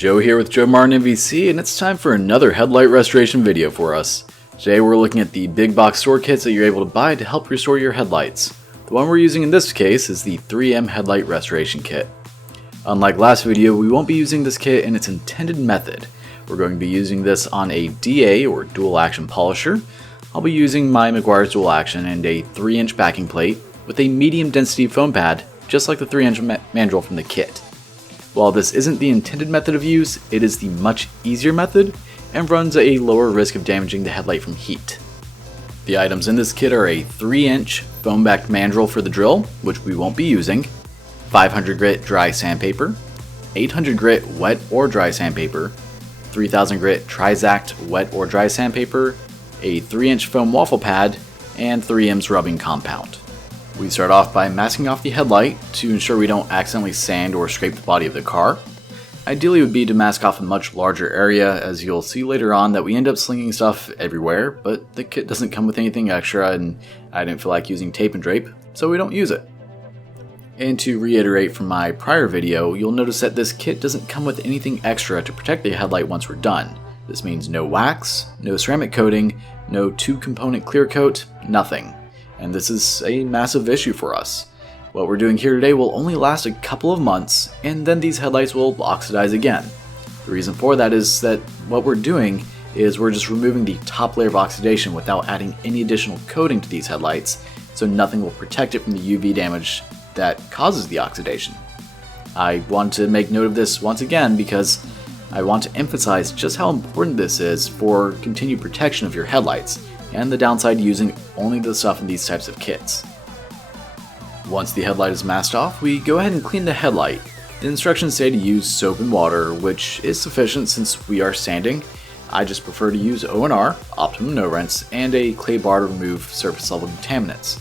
Joe here with JoeMartinMVC, and it's time for another headlight restoration video for us. Today we're looking at the big box store kits that you're able to buy to help restore your headlights. The one we're using in this case is the 3M Headlight Restoration Kit. Unlike last video, we won't be using this kit in its intended method. We're going to be using this on a DA or dual action polisher. I'll be using my Meguiar's dual action and a 3-inch backing plate with a medium density foam pad, just like the 3-inch mandrel from the kit. While this isn't the intended method of use, it is the much easier method and runs a lower risk of damaging the headlight from heat. The items in this kit are a 3-inch foam-backed mandrel for the drill, which we won't be using, 500 grit dry sandpaper, 800 grit wet or dry sandpaper, 3000 grit Trizact wet or dry sandpaper, a 3-inch foam waffle pad, and 3M's rubbing compound. We start off by masking off the headlight to ensure we don't accidentally sand or scrape the body of the car. Ideally it would be to mask off a much larger area, as you'll see later on that we end up slinging stuff everywhere, but the kit doesn't come with anything extra and I didn't feel like using tape and drape, so we don't use it. And to reiterate from my prior video, you'll notice that this kit doesn't come with anything extra to protect the headlight once we're done. This means no wax, no ceramic coating, no 2-component clear coat, nothing. And this is a massive issue for us. What we're doing here today will only last a couple of months, and then these headlights will oxidize again. The reason for that is that what we're doing is we're just removing the top layer of oxidation without adding any additional coating to these headlights, so nothing will protect it from the UV damage that causes the oxidation. I want to make note of this once again because I want to emphasize just how important this is for continued protection of your headlights, and the downside to using only the stuff in these types of kits. Once the headlight is masked off, we go ahead and clean the headlight. The instructions say to use soap and water, which is sufficient since we are sanding. I just prefer to use O&R, Optimum No Rinse, and a clay bar to remove surface level contaminants.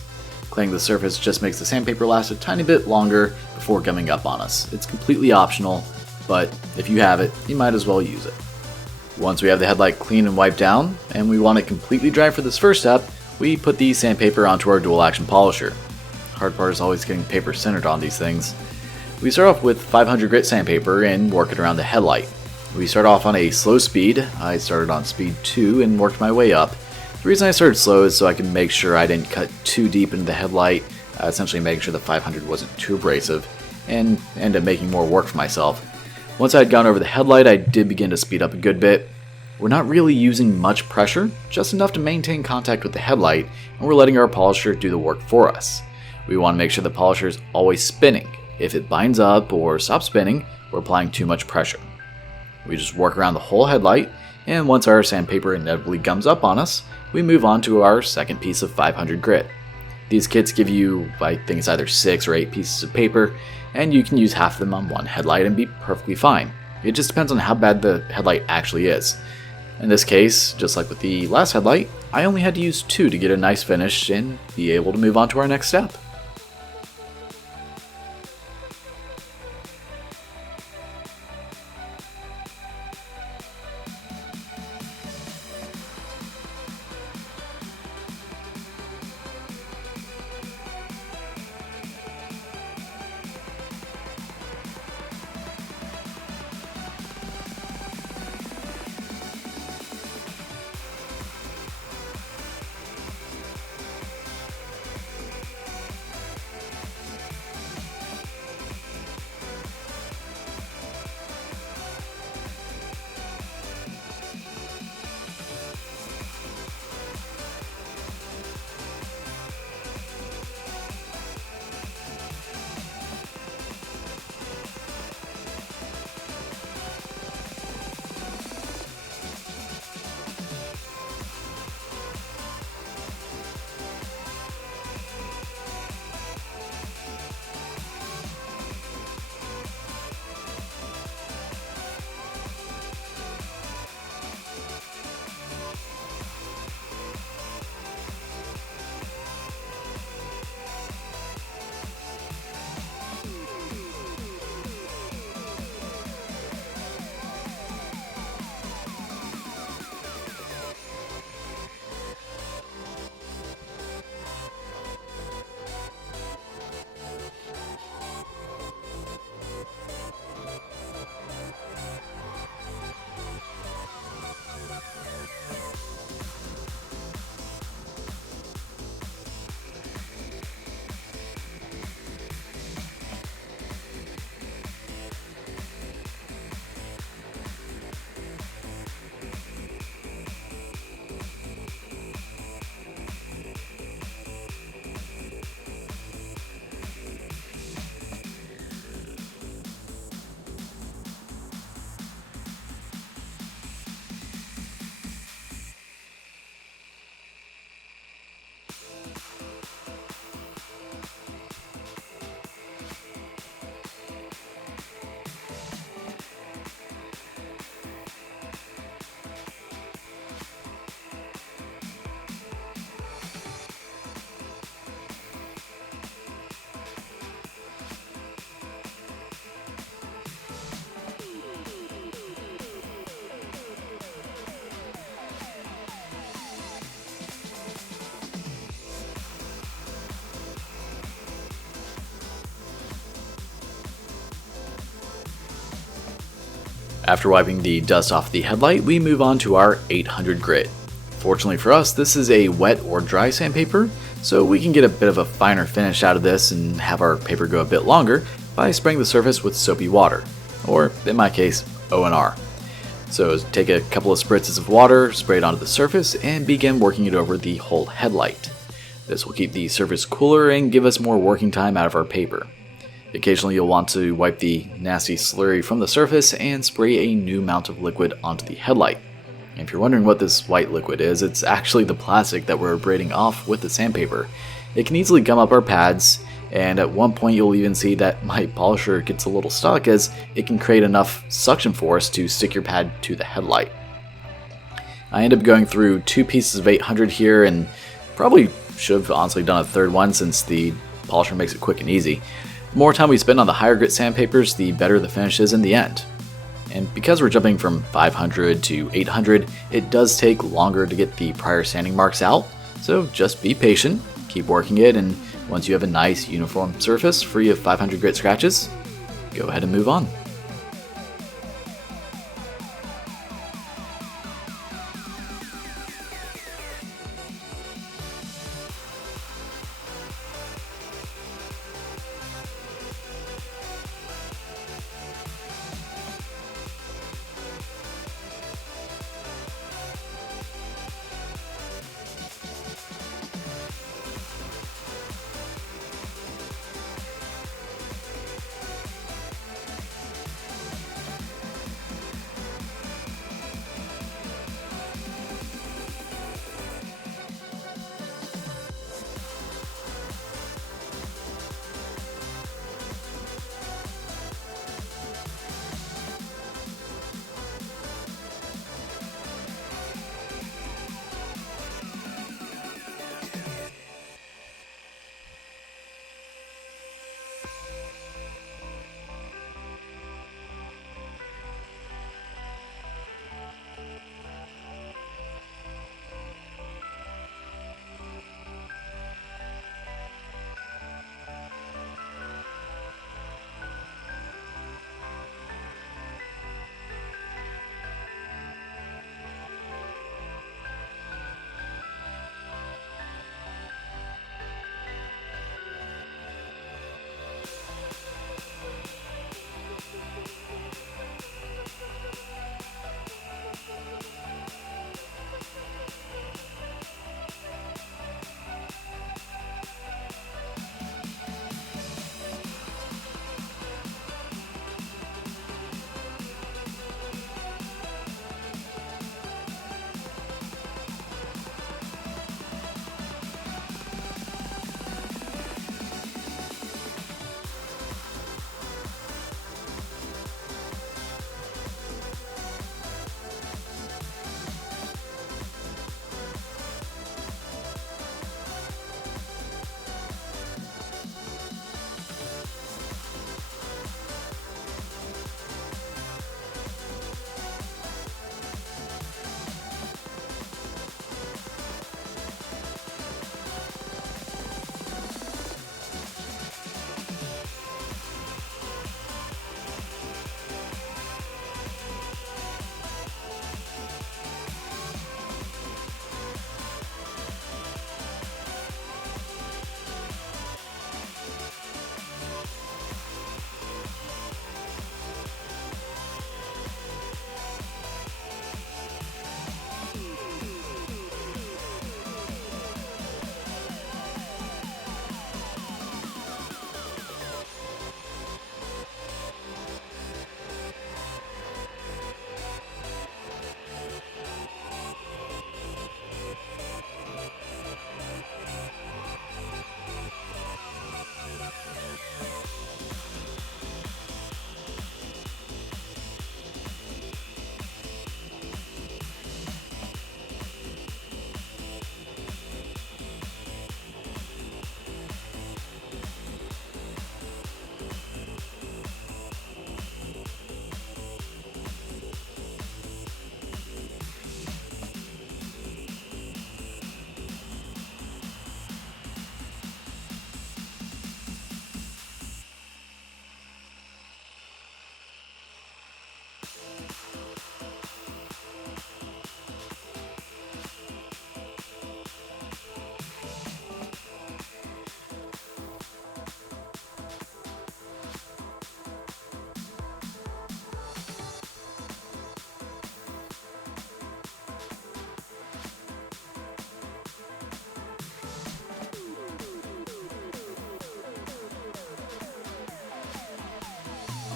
Cleaning the surface just makes the sandpaper last a tiny bit longer before gumming up on us. It's completely optional, but if you have it, you might as well use it. Once we have the headlight clean and wiped down, and we want it completely dry for this first step, we put the sandpaper onto our dual action polisher. Hard part is always getting paper centered on these things. We start off with 500 grit sandpaper and work it around the headlight. We start off on a slow speed. I started on speed 2 and worked my way up. The reason I started slow is so I can make sure I didn't cut too deep into the headlight, essentially making sure the 500 wasn't too abrasive, and end up making more work for myself. Once I had gone over the headlight, I did begin to speed up a good bit. We're not really using much pressure, just enough to maintain contact with the headlight, and we're letting our polisher do the work for us. We want to make sure the polisher is always spinning. If it binds up or stops spinning, we're applying too much pressure. We just work around the whole headlight, and once our sandpaper inevitably gums up on us, we move on to our second piece of 500 grit. These kits give you, I think it's either 6 or 8 pieces of paper, and you can use half of them on one headlight and be perfectly fine. It just depends on how bad the headlight actually is. In this case, just like with the last headlight, I only had to use 2 to get a nice finish and be able to move on to our next step. After wiping the dust off the headlight, we move on to our 800 grit. Fortunately for us, this is a wet or dry sandpaper, so we can get a bit of a finer finish out of this and have our paper go a bit longer by spraying the surface with soapy water, or in my case, O&R. So take a couple of spritzes of water, spray it onto the surface, and begin working it over the whole headlight. This will keep the surface cooler and give us more working time out of our paper. Occasionally you'll want to wipe the nasty slurry from the surface and spray a new amount of liquid onto the headlight. And if you're wondering what this white liquid is, it's actually the plastic that we're abrading off with the sandpaper. It can easily gum up our pads, and at one point you'll even see that my polisher gets a little stuck as it can create enough suction force to stick your pad to the headlight. I end up going through 2 pieces of 800 here, and probably should have honestly done a third one since the polisher makes it quick and easy. The more time we spend on the higher grit sandpapers, the better the finish is in the end. And because we're jumping from 500 to 800, it does take longer to get the prior sanding marks out, so just be patient, keep working it, and once you have a nice uniform surface free of 500 grit scratches, go ahead and move on.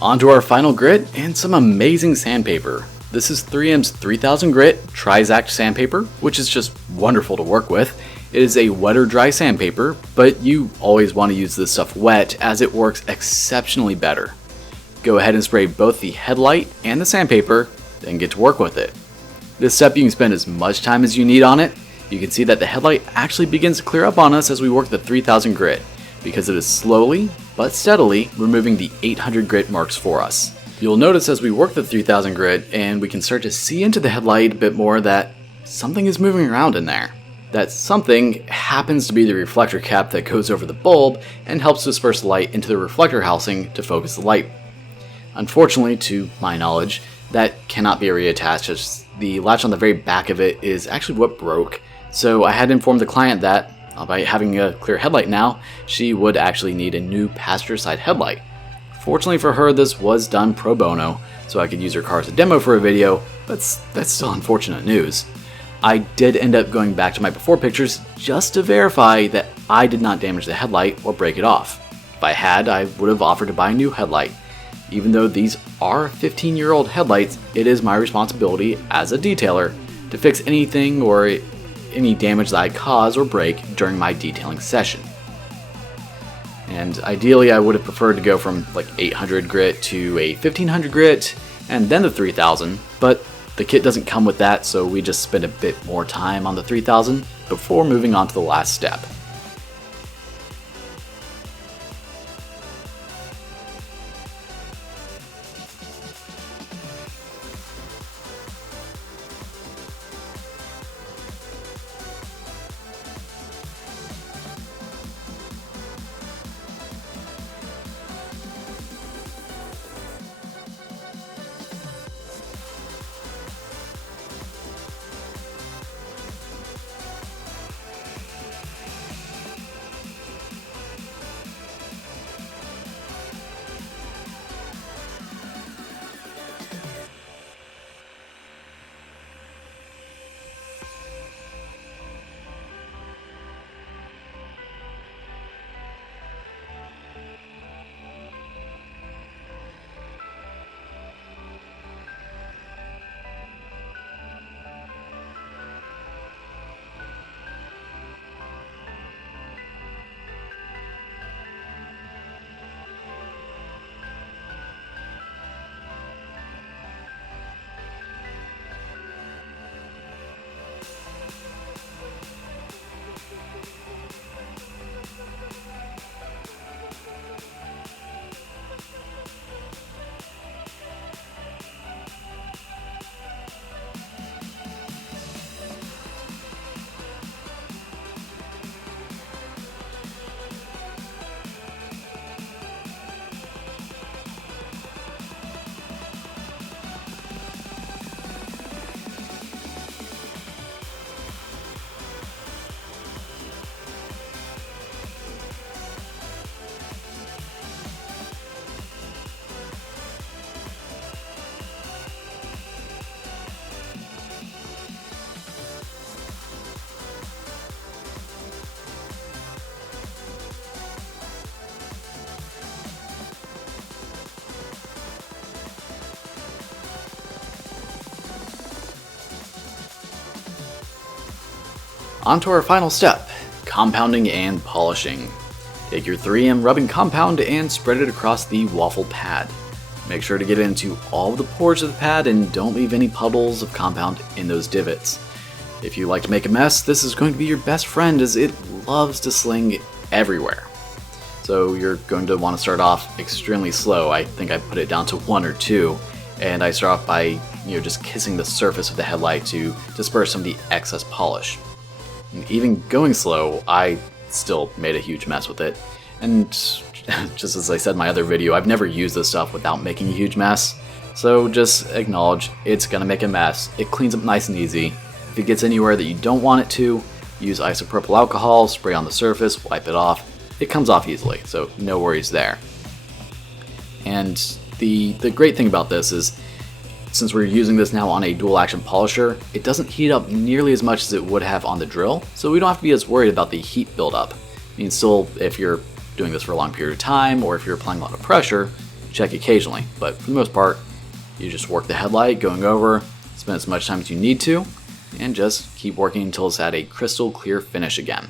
On to our final grit and some amazing sandpaper. This is 3M's 3000 grit Trizact sandpaper, which is just wonderful to work with. It is a wet or dry sandpaper, but you always want to use this stuff wet as it works exceptionally better. Go ahead and spray both the headlight and the sandpaper, then get to work with it. This step you can spend as much time as you need on it. You can see that the headlight actually begins to clear up on us as we work the 3000 grit, because it is slowly but steadily removing the 800 grit marks for us. You'll notice as we work the 3000 grit and we can start to see into the headlight a bit more that something is moving around in there. That something happens to be the reflector cap that goes over the bulb and helps disperse light into the reflector housing to focus the light. Unfortunately, to my knowledge, that cannot be reattached as the latch on the very back of it is actually what broke. So I had to inform the client that, by having a clear headlight now, she would actually need a new passenger side headlight. Fortunately for her, this was done pro bono, so I could use her car as a demo for a video, but that's still unfortunate news. I did end up going back to my before pictures just to verify that I did not damage the headlight or break it off. If I had, I would have offered to buy a new headlight. Even though these are 15-year-old headlights, it is my responsibility as a detailer to fix anything or any damage that I cause or break during my detailing session. And ideally I would have preferred to go from like 800 grit to a 1500 grit and then the 3000, but the kit doesn't come with that, so we just spend a bit more time on the 3000 before moving on to the last step. On to our final step, compounding and polishing. Take your 3M rubbing compound and spread it across the waffle pad. Make sure to get into all of the pores of the pad and don't leave any puddles of compound in those divots. If you like to make a mess, this is going to be your best friend as it loves to sling everywhere. So you're going to want to start off extremely slow. I think I put it down to 1 or 2, and I start off by just kissing the surface of the headlight to disperse some of the excess polish. And even going slow, I still made a huge mess with it. And just as I said in my other video, I've never used this stuff without making a huge mess. So just acknowledge it's gonna make a mess. It cleans up nice and easy. If it gets anywhere that you don't want it to, use isopropyl alcohol, spray on the surface, wipe it off. It comes off easily, so no worries there. And the great thing about this is, since we're using this now on a dual action polisher, it doesn't heat up nearly as much as it would have on the drill, so we don't have to be as worried about the heat buildup. I mean, still, if you're doing this for a long period of time, or if you're applying a lot of pressure, check occasionally, but for the most part, you just work the headlight, going over, spend as much time as you need to, and just keep working until it's at a crystal clear finish again.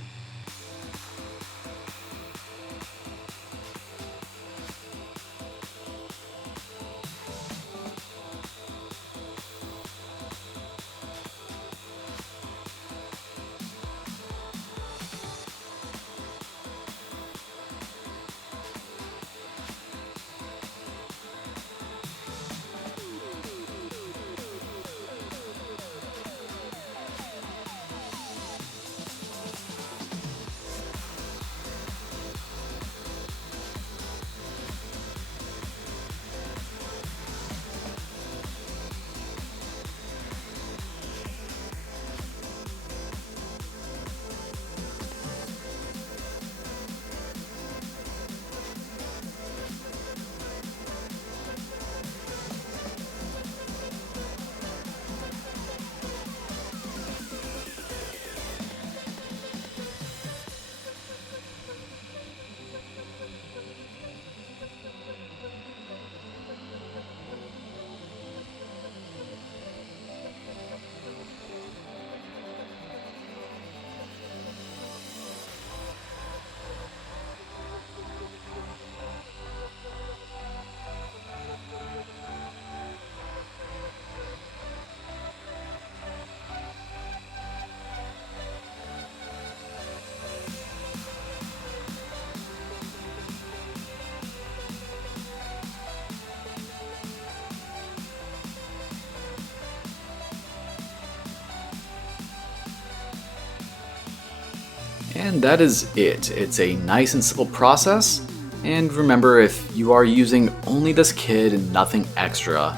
And that is it. It's a nice and simple process. And remember, if you are using only this kit and nothing extra,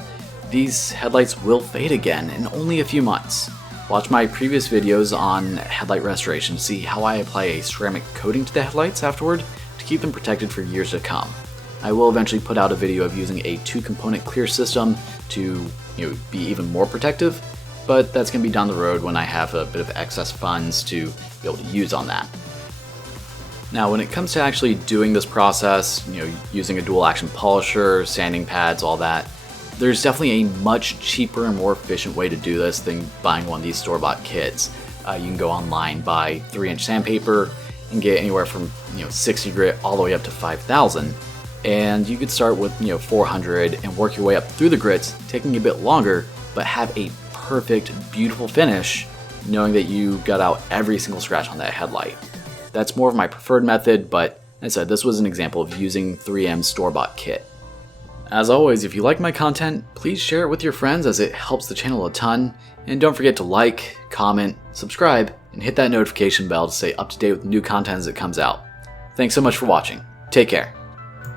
these headlights will fade again in only a few months. Watch my previous videos on headlight restoration to see how I apply a ceramic coating to the headlights afterward to keep them protected for years to come. I will eventually put out a video of using a 2-component clear system to be even more protective, but that's going to be down the road when I have a bit of excess funds to be able to use on that. Now, when it comes to actually doing this process, using a dual action polisher, sanding pads, all that, there's definitely a much cheaper and more efficient way to do this than buying one of these store-bought kits. You can go online, buy 3-inch sandpaper, and get anywhere from 60 grit all the way up to 5,000. And you could start with 400 and work your way up through the grits, taking a bit longer, but have a perfect, beautiful finish, knowing that you got out every single scratch on that headlight. That's more of my preferred method, but as I said, this was an example of using 3M's store-bought kit. As always, if you like my content, please share it with your friends as it helps the channel a ton, and don't forget to like, comment, subscribe, and hit that notification bell to stay up to date with new content as it comes out. Thanks so much for watching. Take care.